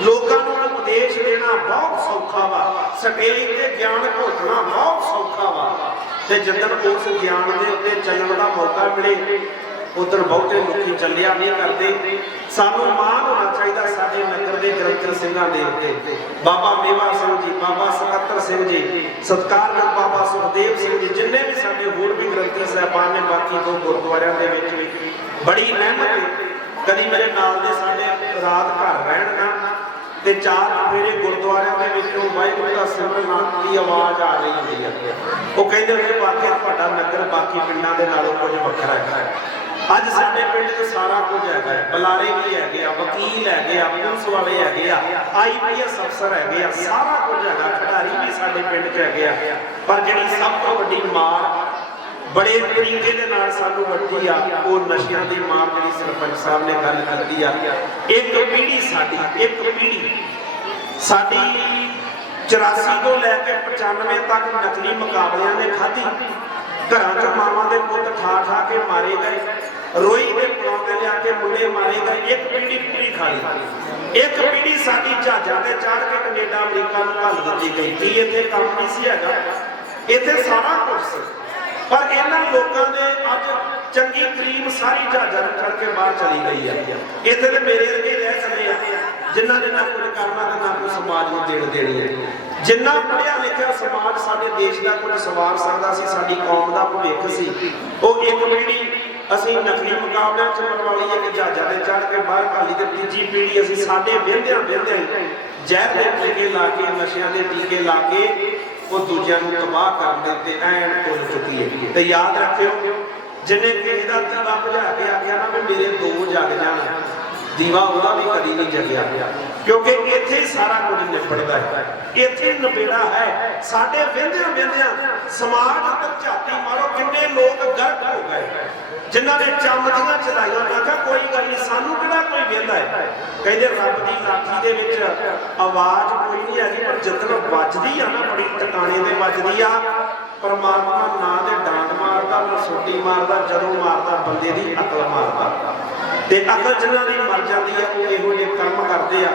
ਲੋਕਾਂ ਨੂੰ ਉਪਦੇਸ਼ ਦੇਣਾ ਬਹੁਤ ਸੌਖਾ ਵਾ, ਸਟੇਜ ਤੇ ਗਿਆਨ ਘੋਟਣਾ ਬਹੁਤ ਸੌਖਾ ਵਾ। ਤੇ ਜਦੋਂ ਉਸ ਗਿਆਨ ਦੇ ਉੱਤੇ ਚੱਲਣ ਦਾ ਮੌਕਾ ਮਿਲੇ, ਉਧਰ ਬਹੁਤੇ ਲੋਕੀ ਚੱਲਿਆ ਨਹੀਂ ਕਰਦੇ। ਸਾਨੂੰ ਮਾਣ ਹੋਣਾ ਚਾਹੀਦਾ ਸਾਡੇ ਨਗਰ ਦੇ ਗ੍ਰੰਥੀ ਸਿੰਘਾਂ ਦੇ ਉੱਤੇ। ਬਾਬਾ ਮੇਵਾ ਸਿੰਘ ਜੀ, ਬਾਬਾ ਸਕੱਤਰ ਸਿੰਘ ਜੀ, ਸਤਿਕਾਰਯੋਗ ਬਾਬਾ ਸੁਖਦੇਵ ਸਿੰਘ ਜੀ, ਜਿੰਨੇ ਵੀ ਸਾਡੇ ਹੋਰ ਵੀ ਗ੍ਰੰਥੀ ਸਾਹਿਬਾਨ ਨੇ ਬਾਕੀ ਦੋ ਗੁਰਦੁਆਰਿਆਂ ਦੇ ਵਿੱਚ ਵੀ ਬੜੀ ਮਿਹਨਤ। ਕਦੀ ਮੇਰੇ ਨਾਲ ਦੇ ਸਾਡੇ ਰਾਤ ਘਰ ਰਹਿਣ ਨਾ ਤੇ ਚਾਰ ਮੇਰੇ ਗੁਰਦੁਆਰਿਆਂ ਦੇ ਵਿੱਚੋਂ ਵਾਹਿਗੁਰੂ ਦਾ ਸਿਮਰਨ ਦੀ ਆਵਾਜ਼ ਆ ਰਹੀ ਹੁੰਦੀ ਹੈ। ਉਹ ਕਹਿੰਦੇ ਨੇ ਬਾਕੀ ਤੁਹਾਡਾ ਨਗਰ ਬਾਕੀ ਪਿੰਡਾਂ ਦੇ ਨਾਲੋਂ ਕੁਝ ਵੱਖਰਾ ਹੈ। ਅੱਜ ਸਾਡੇ ਪਿੰਡ 'ਚ ਸਾਰਾ ਕੁਝ ਹੈਗਾ, ਬੁਲਾਰੇ ਵੀ ਹੈਗੇ ਆ, ਵਕੀਲ ਹੈਗੇ ਆ, ਪੁਲਿਸ ਵਾਲੇ ਹੈਗੇ ਆ, IPS ਅਫਸਰ ਹੈਗੇ ਆ, ਸਾਰਾ ਕੁਝ ਹੈਗਾ, ਖਿਡਾਰੀ ਵੀ ਸਾਡੇ ਪਿੰਡ 'ਚ ਹੈਗੇ ਆ। ਪਰ ਜਿਹੜੀ ਸਭ ਤੋਂ ਵੱਡੀ ਮਾਰ ਬੜੇ ਤਰੀਕੇ ਦੇ ਨਾਲ ਸਾਨੂੰ ਵੱਡੀ ਆ, ਉਹ ਨਸ਼ਿਆਂ ਦੀ ਮਾਰ ਜਿਹੜੀ ਸਰਪੰਚ ਸਾਹਿਬ ਨੇ ਗੱਲ ਕੀਤੀ ਆ। ਇੱਕ ਪੀੜ੍ਹੀ ਸਾਡੀ 84 ਤੋਂ ਲੈ ਕੇ 95 ਤੱਕ ਨਕਲੀ ਮੁਕਾਬਲਿਆਂ ਨੇ ਖਾਧੀ। ਘਰਾਂ 'ਚ ਮਾਵਾਂ ਦੇ ਪੁੱਤ ਠਾ ਕੇ ਮਾਰੇ ਗਏ, ਰੋਈ ਦੇ ਪੁਲਾਂ ਤੇ ਲਿਆ ਕੇ ਮੁੰਡੇ ਮਾਰੇ ਗਏ। ਇੱਕ ਪੀੜ੍ਹੀ ਪੂਰੀ ਖਾ ਲਈ। ਇੱਕ ਪੀੜ੍ਹੀ ਸਾਡੀ ਜਹਾਜ਼ਾਂ ਤੇ ਚੜ੍ਹ ਕੇ ਕੈਨੇਡਾ ਅਮਰੀਕਾ ਨੂੰ ਘੱਲ ਦਿੱਤੀ ਗਈ। ਕੀ ਇੱਥੇ ਕੰਮ ਨਹੀਂ ਸੀ ਹੈਗਾ? ਇੱਥੇ ਸਾਰਾ ਕੁਝ ਸੀ। ਪਰ ਇਹਨਾਂ ਲੋਕਾਂ ਨੇ ਅੱਜ ਚੰਗੀ ਕਰੀਬ ਸਾਰੀ ਜਹਾਜ਼ਾਂ ਨੂੰ ਚੜ੍ਹ ਕੇ ਬਾਹਰ ਚਲੀ ਗਈ ਹੈ। ਇੱਥੇ ਤੇ ਮੇਰੇ ਵਰਗੇ ਰਹਿ ਚਲੇ ਆ, ਜਿਨ੍ਹਾਂ ਨੇ ਨਾ ਕੁਝ ਕਰਨਾ ਤੇ ਨਾ ਕੋਈ ਸਮਾਜ ਨੂੰ ਦੇਣ ਦੇਣੀ ਹੈ। ਜਿੰਨਾ ਪੜ੍ਹਿਆ ਲਿਖਿਆ ਸਮਾਜ ਸਾਡੇ ਦੇਸ਼ ਦਾ ਕੁਝ ਸਵਾਰ ਸਕਦਾ ਸੀ, ਸਾਡੀ ਕੌਮ ਦਾ ਭਵਿੱਖ ਸੀ, ਉਹ ਇੱਕ ਪੀੜ੍ਹੀ ਅਸੀਂ ਨਕਲੀ ਮੁਕਾਬਲਿਆਂ 'ਚ ਮਰਵਾਈ ਹੈ ਕਿ ਜਹਾਜ਼ਾਂ ਤੇ ਚੜ੍ਹ ਕੇ ਬਾਹਰ ਘਾਲੀ, ਤੇ ਤੀਜੀ ਪੀੜ੍ਹੀ ਅਸੀਂ ਸਾਡੇ ਵਿਹੰਦਿਆਂ ਜ਼ਹਿਰ ਦੇ ਟੀਕੇ ਲਾ ਕੇ, ਨਸ਼ਿਆਂ ਦੇ ਟੀਕੇ ਲਾ ਕੇ ਉਹ ਦੂਜਿਆਂ ਨੂੰ ਤਬਾਹ ਕਰਨ ਦੇ ਉੱਤੇ ਐਨ ਤੁਲ ਚੁੱਕੀ ਹੈ। ਤੇ ਯਾਦ ਰੱਖਿਓ, ਜਿਹਨੇ ਕਿਸੇ ਦਾ ਦੀਵਾ ਬੁਝਾ ਕੇ ਆਖਿਆ ਨਾ ਵੀ ਮੇਰੇ ਦੋ ਜਗ ਜਾਣ, ਦੀਵਾ ਉਹਦਾ ਵੀ ਕਦੀ ਨਹੀਂ ਜਗਿਆ, ਕਿਉਂਕਿ ਇੱਥੇ ਹੀ ਸਾਰਾ ਕੁਝ ਨਿਬੜਦਾ ਹੈ, ਇੱਥੇ ਨਿਬੇੜਾ ਹੈ। ਸਾਡੇ ਵਿਹੰਦਿਆਂ ਸਮਾਜ ਅੰਦਰ ਝਾਤੀ ਮਾਰੋ, ਕਿੰਨੇ ਲੋਕ ਗਰਕ ਹੋ ਗਏ ਜਿਨ੍ਹਾਂ ਨੇ ਚਮਦੀਆਂ ਚਲਾਈਆਂ। ਮੈਂ ਕਿਹਾ ਕੋਈ ਗੱਲ ਨਹੀਂ, ਸਾਨੂੰ ਕਿਹੜਾ ਕੋਈ ਵਿਹੰਦਾ ਹੈ। ਕਹਿੰਦੇ ਰੱਬ ਦੀ ਲਾਠੀ ਦੇ ਵਿੱਚ ਆਵਾਜ਼ ਕੋਈ ਨਹੀਂ ਹੈਗੀ, ਪਰ ਜਦੋਂ ਵੱਜਦੀ ਆ ਨਾ ਬੜੀ ਟਿਕਾਣੇ ਤੇ ਵੱਜਦੀ ਆ। ਪਰਮਾਤਮਾ ਨਾਂ ਦੇ ਡਾਂਟ ਮਾਰਦਾ, ਸੋਟੀ ਮਾਰਦਾ, ਜਦੋਂ ਮਾਰਦਾ ਬੰਦੇ ਦੀ ਅਕਲ ਮਾਰਦਾ। ਤੇ ਅਕਲ ਜਿਨ੍ਹਾਂ ਦੀ ਮਰ ਜਾਂਦੀ ਹੈ ਉਹ ਇਹੋ ਜਿਹੇ ਕਰਮ ਕਰਦੇ ਆ।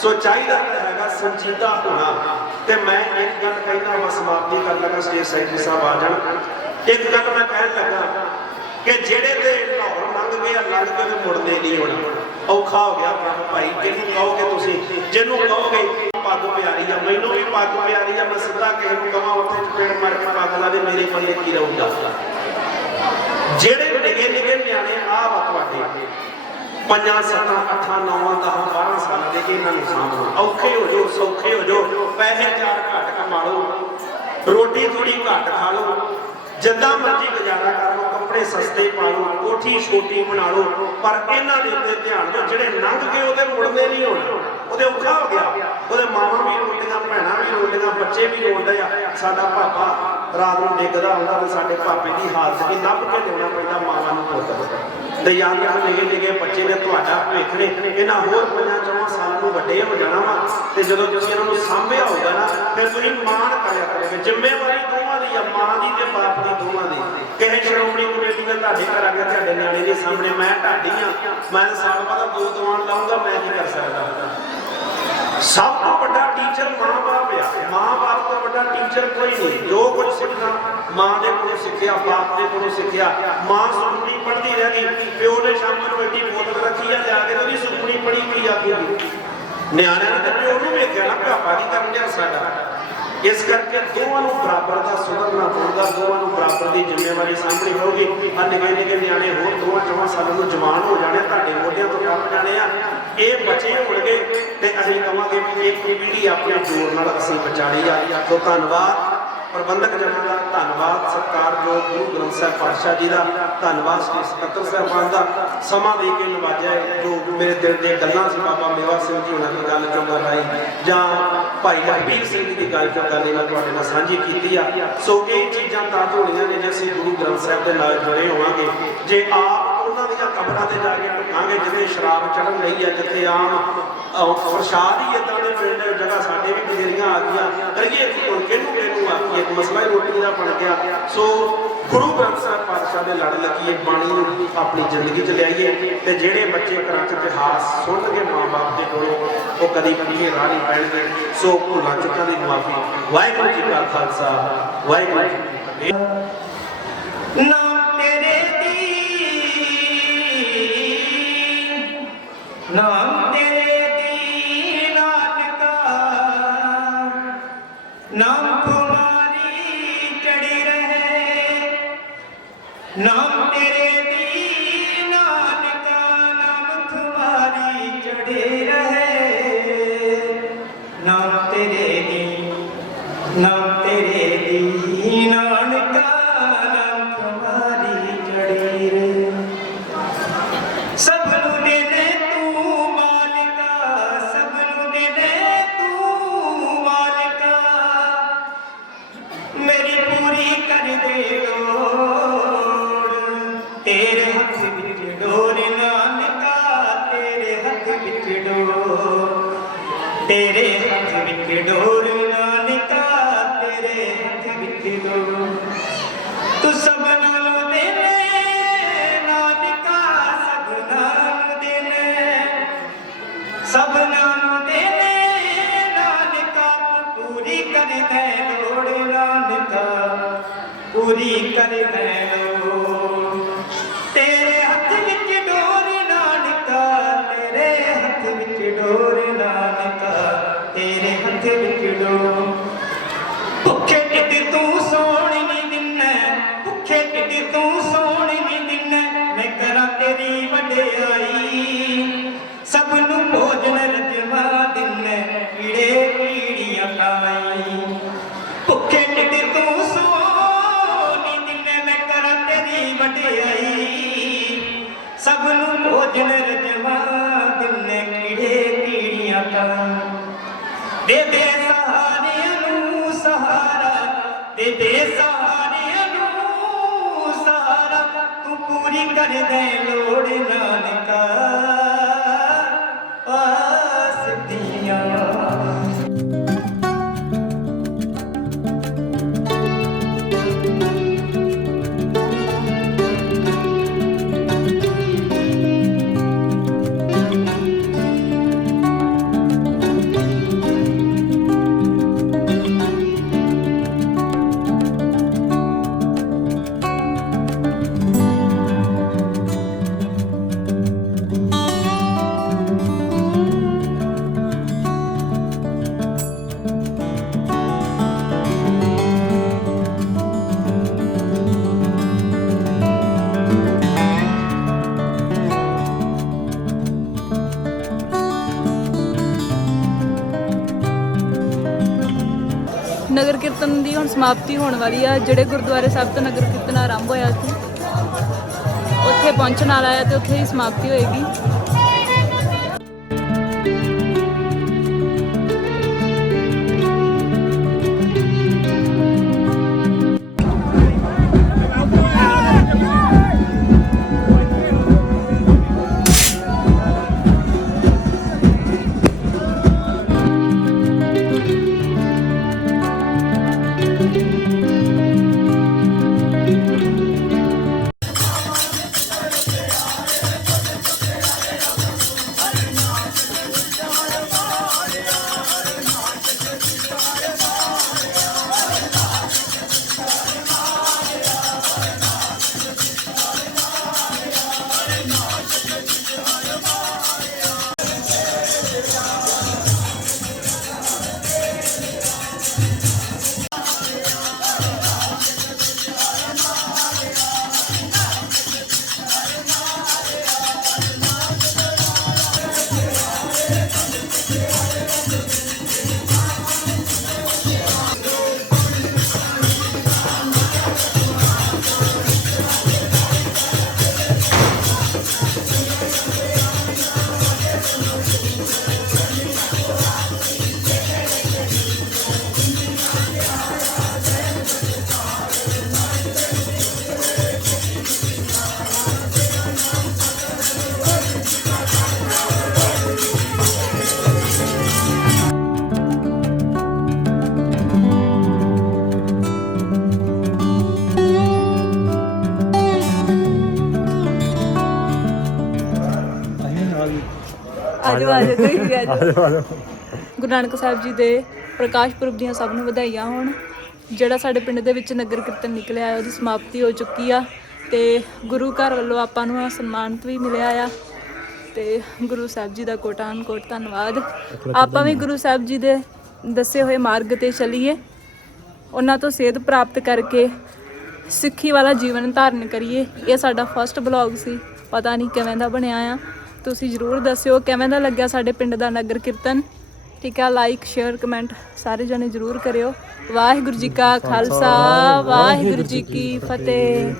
ਸੋ ਚਾਹੀਦਾ ਹੈਗਾ ਸੰਜੀਦਾ ਹੋਣਾ। ਤੇ ਮੈਂ ਇੱਕ ਗੱਲ ਕਹਿੰਦਾ, ਮੈਂ ਸਮਾਪਤੀ ਕਰਨ ਲੱਗਾ, ਸਟੇਜ ਸੈਕਟਰੀ ਸਾਹਿਬ ਆ ਜਾਣ। ਇੱਕ ਗੱਲ ਮੈਂ ਕਹਿਣ ਲੱਗਾ ਕਿ ਜਿਹੜੇ ਤੇ ਲਾਹੌਰ ਲੰਘ ਗਏ ਤੇ ਮੁੜਦੇ ਨਹੀਂ ਹੋਣਾ। ਔਖਾ ਹੋ ਗਿਆ ਭਾਈ, ਜਿਹਨੂੰ ਕਹੋਗੇ ਤੁਸੀਂ, ਜਿਹਨੂੰ ਕਹੋਗੇ ਪੱਗ ਪਿਆਰੀ ਆ, ਮੈਨੂੰ ਵੀ ਪੱਗ ਪਿਆਰੀ ਆ, ਮੈਂ ਸਿੱਧਾ ਕਿਸੇ ਨੂੰ ਕਹਾਂ ਉੱਥੇ ਚਪੇੜ ਮਾਰ ਕੇ ਪੱਗ ਲਾ ਦੇ, ਮੇਰੇ ਪੱਲੇ ਕੀ ਰਹੂਗਾ। ਜਿਹੜੇ ਨਿੱਕੇ ਨਿਆਣੇ ਆ ਵਾ ਤੁਹਾਡੇ 5 7 8 9 10 12 ਸਾਲ ਦੇ, ਇਹਨਾਂ ਨੂੰ ਸਾਂਭੋ। ਔਖੇ ਹੋ ਜਾਓ, ਸੌਖੇ ਹੋ ਜਾਓ, ਪੈਸੇ 4 ਘੱਟ ਕਮਾ ਲਓ, ਰੋਟੀ ਥੋੜੀ ਘੱਟ ਖਾ ਲਓ, ਜਿੱਦਾਂ ਮਰਜ਼ੀ ਗੁਜ਼ਾਰਾ ਕਰ ਲਓ, ਕੱਪੜੇ ਸਸਤੇ ਪਾ ਲਓ, ਕੋਠੀ ਛੋਟੀ ਬਣਾ ਲਓ, ਪਰ ਇਹਨਾਂ ਦੇ ਉੱਤੇ ਧਿਆਨ ਦਿਓ, ਜਿਹੜੇ ਲੰਘ ਕੇ ਉਹਦੇ ਮੁੜਦੇ ਨਹੀਂ ਹੋਣ। ਉਹਦੇ ਔਖਾ ਹੋ ਗਿਆ, ਉਹਦੇ ਮਾਵਾਂ ਵੀ ਰੋਂਦੀਆਂ, ਭੈਣਾਂ ਵੀ ਰੋਂਦੀਆਂ, ਬੱਚੇ ਵੀ ਰੋਂਦੇ ਆ। ਸਾਡਾ ਪਾਪਾ ਰਾਤ ਨੂੰ ਡਿੱਗਦਾ ਹੁੰਦਾ ਤੇ ਸਾਡੇ ਪਾਪੇ ਦੀ ਹਾਲਤ ਵੀ ਲੱਭ ਕੇ ਲਿਆਉਣਾ ਪੈਂਦਾ ਮਾਵਾਂ ਨੂੰ ਪੁੱਤ। ਤੇ ਯਾਦ ਰੱਖੋ, ਨਿੱਕੇ ਬੱਚੇ ਨੇ ਤੁਹਾਡਾ ਭਵਿੱਖ ਨੇ, ਇਹਨਾਂ ਹੋਰ 5-4 ਸਾਲ ਨੂੰ ਵੱਡੇ ਹੋ ਜਾਣਾ ਵਾ। ਤੇ ਜਦੋਂ ਤੁਸੀਂ ਇਹਨਾਂ ਨੂੰ ਸਾਂਭਿਆ ਹੋਊਗਾ ਨਾ, ਫਿਰ ਤੁਸੀਂ ਮਾਣ ਕਰਿਆ ਕਰੋਗੇ। ਜ਼ਿੰਮੇਵਾਰੀ ਦੋਵਾਂ ਦੀ ਆ, ਮਾਂ ਦੀ ਤੇ ਬਾਪ ਦੀ, ਦੋਵਾਂ ਦੀ। ਕਿਸੇ ਸ਼੍ਰੋਮਣੀ ਕਮੇਟੀ ਨੇ ਤੁਹਾਡੇ ਘਰ ਆ ਕੇ ਤੁਹਾਡੇ ਨਿਆਣੇ ਦੇ ਸਾਹਮਣੇ, ਮੈਂ ਢਾਡੀ ਆ, ਮੈਂ ਸਾਲ ਬਾਅਦ 2 ਦੀਵਾਨ ਲਾਉਂਗਾ, ਮੈਂ ਕੀ ਕਰ ਸਕਦਾ। ਸਭ ਤੋਂ ਵੱਡਾ ਟੀਚਰ ਮਾਂ-ਬਾਪ ਆ। ਮਾਂ-ਬਾਪ ਤੋਂ ਵੱਡਾ ਟੀਚਰ ਕੋਈ ਨਹੀਂ। ਜੋ ਕੁਝ ਸਿੱਖਣਾ ਮਾਂ ਦੇ ਕੋਲੋਂ ਸਿੱਖਿਆ, ਬਾਪ ਦੇ ਕੋਲੋਂ ਸਿੱਖਿਆ। ਮਾਂ ਸੁਖਮਣੀ ਪੜ੍ਹਦੀ ਰਹਿ ਗਈ, ਪਿਓ ਨੇ ਸ਼ਾਮ ਨੂੰ ਐਡੀ ਬੋਤਲ ਰੱਖੀ ਆ ਲਿਆ ਕੇ ਉਹਦੀ ਸੁਖਮਣੀ ਪੜ੍ਹੀ ਕੀ ਆਖੂਗੀ। ਨਿਆਣਿਆਂ ਨੇ ਤਾਂ ਪਿਓ ਨੂੰ ਵੇਖਿਆ ਨਾ ਪਾਪਾ ਨਹੀਂ ਕਰਨ ਡਿਆ ਸਾਡਾ। ਇਸ ਕਰਕੇ ਦੋਵਾਂ ਨੂੰ ਬਰਾਬਰ ਦਾ ਸੁਧਰਨਾ ਪਊਗਾ, ਦੋਵਾਂ ਨੂੰ ਬਰਾਬਰ ਦੀ ਜ਼ਿੰਮੇਵਾਰੀ ਸਾਂਭਣੀ ਪਊਗੀ। ਆ ਨਿੱਕੇ ਨਿੱਕੇ ਨਿਆਣੇ ਹੋਰ 2-4 ਸਾਲਾਂ ਨੂੰ ਜਵਾਨ ਹੋ ਜਾਣੇ, ਤੁਹਾਡੇ ਮੋਢਿਆਂ ਤੋਂ ਕੰਮ ਜਾਣੇ ਆ। ਇਹ ਬੱਚੇ ਹੋਣਗੇ ਤੇ ਅਸੀਂ ਕਹਾਂਗੇ ਵੀ ਇੱਕ ਪੀੜ੍ਹੀ ਆਪਣੇ ਜ਼ੋਰ ਨਾਲ ਅਸੀਂ ਬਚਾਣੀ ਆ। ਸੋ ਧੰਨਵਾਦ ਪ੍ਰਬੰਧਕ ਜਨਾਂ ਦਾ, ਧੰਨਵਾਦ ਸਤਿਕਾਰਯੋਗ ਗੁਰੂ ਗ੍ਰੰਥ ਸਾਹਿਬ ਪਾਤਸ਼ਾਹ ਜੀ ਦਾ, ਧੰਨਵਾਦ ਸ੍ਰੀ ਸਕੱਤਰ ਸਾਹਿਬਾਨ ਦਾ ਸਮਾਂ ਦੇ ਕੇ ਨਵਾਜਿਆ। ਜੋ ਮੇਰੇ ਦਿਲ ਦੇ ਗੱਲਾਂ ਸੀ ਬਾਬਾ ਮੇਵਾ ਸਿੰਘ ਜੀ ਉਹਨਾਂ ਦੀ ਗੱਲ ਚੋਂ ਗੱਲ ਆਈ ਜਾਂ ਭਾਈ ਹਰਬੀਰ ਸਿੰਘ ਜੀ ਦੀ ਗੱਲ ਚੋਂ ਗੱਲ ਇਹਨਾਂ ਤੁਹਾਡੇ ਨਾਲ ਸਾਂਝੀ ਕੀਤੀ ਆ। ਸੋ ਇਹ ਚੀਜ਼ਾਂ ਤਾਂ ਹੋਣੀਆਂ ਨੇ ਜੇ ਅਸੀਂ ਗੁਰੂ ਗ੍ਰੰਥ ਸਾਹਿਬ ਦੇ ਨਾਲ ਜੁੜੇ ਹੋਵਾਂਗੇ। ਜੇ ਆਪ ਉਹਨਾਂ ਦੀਆਂ ਕਬਰਾਂ ਤੇ ਜਾ ਕੇ ਢੁਕਾਂਗੇ ਜਿੱਥੇ ਸ਼ਰਾਬ ਚੜ੍ਹਨ ਲਈ ਹੈ, ਜਿੱਥੇ ਆਮ ਪ੍ਰਸ਼ਾਦ ਹੀ ਇੱਦਾਂ ਦੇ ਪਿੰਡ ਜਗ੍ਹਾ ਸਾਡੇ ਵੀ ਬਥੇਰੀਆਂ ਆ ਗਈਆਂ, ਕਰੀਏ ਹੁਣ ਕਿਹਨੂੰ ਆਖੀਏ, ਇੱਕ ਮਸਲਾ ਹੀ ਰੋਟੀ ਦਾ ਬਣ ਗਿਆ। ਸੋ ਗੁਰੂ ਗ੍ਰੰਥ ਸਾਹਿਬ ਪਾਤਸ਼ਾਹ ਦੇ ਲੜ ਲੱਗੀਏ, ਬਾਣੀ ਨੂੰ ਆਪਣੀ ਜ਼ਿੰਦਗੀ 'ਚ ਲਿਆਈਏ ਤੇ ਜਿਹੜੇ ਬੱਚੇ ਘਰਾਂ 'ਚ ਇਤਿਹਾਸ ਸੁਣਨਗੇ ਮਾਂ-ਬਾਪ ਦੇ ਕੋਲੋਂ ਉਹ ਕਦੀ ਪਿੱਛੇ ਰਾਹ ਨਹੀਂ ਪੈਣਗੇ। ਸੋ ਭੁੱਲਾਂ ਚੁੱਕਾਂ ਦੀ ਮੁਆਫੀ। ਵਾਹਿਗੁਰੂ ਜੀ ਕਾ ਖਾਲਸਾ, ਵਾਹਿਗੁਰੂ ਜੀ ਕੀ ਫਤਿਹ। ਨਾਮ ਤੇਰੇ ਦੀ, ਨਾਮ ਤੇਰੇ ਦੀ ਨਾਨਕਾ, ਨਾਮ ਤੁਮਾਰੀ ਚੜੀ ਰਹੇ। ਨਾਮ ਤੇਰੇ ਦੀ ਨਾਨਕਾ, ਨਾਮ ਤੁਮਾਰੀ ਚੜੀ ਰਹੇ। ਨਾਮ ਤੇਰੇ ਦੀ, ਨਾਮ ਤੇਰੇ ਦੀ ਨਾਨਕਾ, ਨਾਮ ਤੁਮਾਰੀ ਚੜੀ ਰਹੇ। ਸਭ ਨੂੰ ਦੇਨੇ ਤੂੰ ਮਾਲਿਕਾ, ਸਭ ਨੂੰ ਦੇਨੇ ਤੂੰ ਮਾਲਿਕਾ, ਮੇਰੀ ਪੂਰੀ ਕਰ ਦੇ ਲੋੜ। ਤੇਰੇ ਹੱਥ ਵਿੱਚ ਡੋਰ ਨਾਨਕਾ, ਤੇਰੇ ਹੱਥ ਵਿੱਚ ਡੋਰ, ਤੇਰੇ ਹੱਥ ਵਿੱਚ ਡੋਰ ਨਾਨਕਾ, ਤੇਰੇ ਹੱਥ ਵਿੱਚ ਡੋਰ। ਤੂੰ ਸਭ ਨਾਲੋਂ ਦੇਨੇ ਨਾਨਕਾ, ਸਭ ਨਾਲੋਂ ਦੇਨੇ, ਸਭ ਨਾਲੋਂ ਦੇਨੇ ਨਾਨਕਾ, ਪੂਰੀ ਕਰ ਦੇ ਲੋੜ ਨਾਨਕਾ, ਪੂਰੀ ਕਰ ਦੇ ਲੋੜ। ਤੇਰੇ ਹੱਥ ਵਿੱਚ ਡੋਰ ਨਾਨਕਾ, ਤੇਰੇ ਹੱਥ ਵਿੱਚ ਡੋਰ ਨਾਨਕਾ, ਤੇਰੇ ਹੱਥ ਵਿੱਚ ਡੋਰ। ਭੁੱਖੇ ਢਿੱਡ ਤੂੰ ਸੌਣ ਨਹੀਂ ਦਿੰਦਾ, ਭੁੱਖੇ ਢਿੱਡ ਤੂੰ ਸੌਣ ਨਹੀਂ ਦਿੰਦਾ, ਮੈਂ ਕਰਾਂ ਤੇਰੀ ਵਡਿਆਈ। ਸਭ ਨੂੰ ਭੋਜਨ ਰਜਵਾ ਦਿੰਦਾ, ਕੀੜੇ ਕੀੜੀਆਂ ਖਾਈ। ਭੁੱਖੇ ਢਿੱਡ ਤੂੰ ਸੌਣ ਨਹੀਂ ਦਿੰਦਾ, ਮੈਂ ਕਰਾਂ ਤੇਰੀ ਵਡਿਆਈ। ਸਭ ਨੂੰ ਭੋਜਨ ਰਜਵਾ ਦਿੰਦਾ, ਕੀੜੇ ਕੀੜੀਆਂ ਖਾਈ। ਦੇ ਦੇ ਸਹਾਰਿਆਂ ਨੂੰ ਸਹਾਰਾ, ਦੇ ਦੇ ਸਹਾਰਿਆਂ ਨੂੰ ਸਹਾਰਾ, ਤੂੰ ਪੂਰੀ ਕਰ ਦੇ ਲੋੜ ਨਾਨਕਾ, ਆਸ ਦੀਆਂ। ਨਗਰ ਕੀਰਤਨ ਦੀ ਹੁਣ ਸਮਾਪਤੀ ਹੋਣ ਵਾਲੀ ਆ। ਜਿਹੜੇ ਗੁਰਦੁਆਰੇ ਸਾਹਿਬ ਤੋਂ ਨਗਰ ਕੀਰਤਨ ਆਰੰਭ ਹੋਇਆ ਸੀ ਉੱਥੇ ਪਹੁੰਚਣ ਵਾਲਾ ਆ ਤੇ ਉੱਥੇ ਹੀ ਸਮਾਪਤੀ ਹੋਏਗੀ। ਆਜੋ ਆਜੋ ਤੁਸੀਂ ਵੀ ਆਜੋ। ਗੁਰੂ ਨਾਨਕ ਸਾਹਿਬ ਜੀ ਦੇ ਪ੍ਰਕਾਸ਼ ਪੁਰਬ ਦੀਆਂ ਸਭ ਨੂੰ ਵਧਾਈਆਂ ਹੋਣ। ਜਿਹੜਾ ਸਾਡੇ ਪਿੰਡ ਦੇ ਵਿੱਚ ਨਗਰ ਕੀਰਤਨ ਨਿਕਲਿਆ ਹੈ ਉਹਦੀ ਸਮਾਪਤੀ ਹੋ ਚੁੱਕੀ ਆ ਤੇ ਗੁਰੂ ਘਰ ਵੱਲੋਂ ਆਪਾਂ ਨੂੰ ਸਨਮਾਨਿਤ ਵੀ ਮਿਲਿਆ ਆ ਤੇ ਗੁਰੂ ਸਾਹਿਬ ਜੀ ਦਾ ਕੋਟਾਨ ਕੋਟ ਧੰਨਵਾਦ। ਆਪਾਂ ਵੀ ਗੁਰੂ ਸਾਹਿਬ ਜੀ ਦੇ ਦੱਸੇ ਹੋਏ ਮਾਰਗ ਤੇ ਚੱਲੀਏ, ਉਹਨਾਂ ਤੋਂ ਸੇਧ ਪ੍ਰਾਪਤ ਕਰਕੇ ਸਿੱਖੀ ਵਾਲਾ ਜੀਵਨ ਧਾਰਨ ਕਰੀਏ। ਇਹ ਸਾਡਾ ਫਸਟ ਬਲੌਗ ਸੀ, ਪਤਾ ਨਹੀਂ ਕਿਵੇਂ ਦਾ ਬਣਿਆ ਆ, ਤੁਸੀਂ ਜ਼ਰੂਰ ਦੱਸਿਓ ਕਿਵੇਂ ਦਾ ਲੱਗਿਆ ਸਾਡੇ ਪਿੰਡ ਦਾ ਨਗਰ ਕੀਰਤਨ। ਠੀਕ ਆ, ਲਾਈਕ ਸ਼ੇਅਰ ਕਮੈਂਟ ਸਾਰੇ ਜਣੇ ਜ਼ਰੂਰ ਕਰਿਓ। ਵਾਹਿਗੁਰੂ ਜੀ ਕਾ ਖਾਲਸਾ, ਵਾਹਿਗੁਰੂ ਜੀ ਕੀ ਫਤਿਹ।